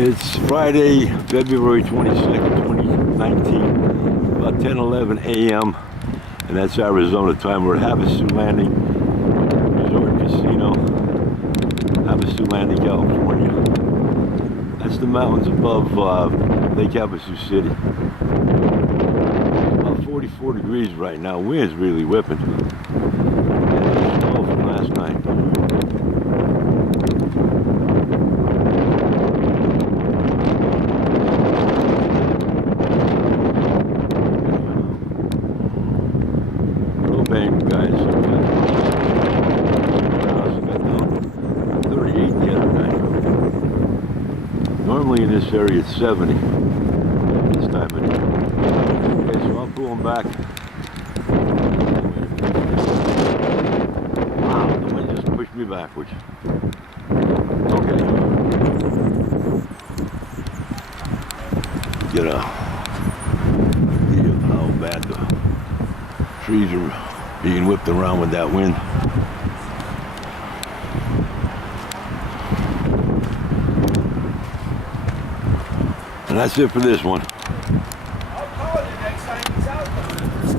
It's Friday, February 22nd, 2019, about 10:11 a.m. and that's Arizona time. We're at Havasu Landing Resort Casino, Havasu Landing, California. That's the mountains above Lake Havasu City. It's about 44 degrees right now. Wind's really whipping. And snow from last night. Guys, I got down 38 the other night. Normally in this area it's 70 this time of day. Okay, so I'm pulling back. Wow, the wind just pushed me backwards. Okay. Get a idea of how bad the trees are being whipped around with that wind. And that's it for this one.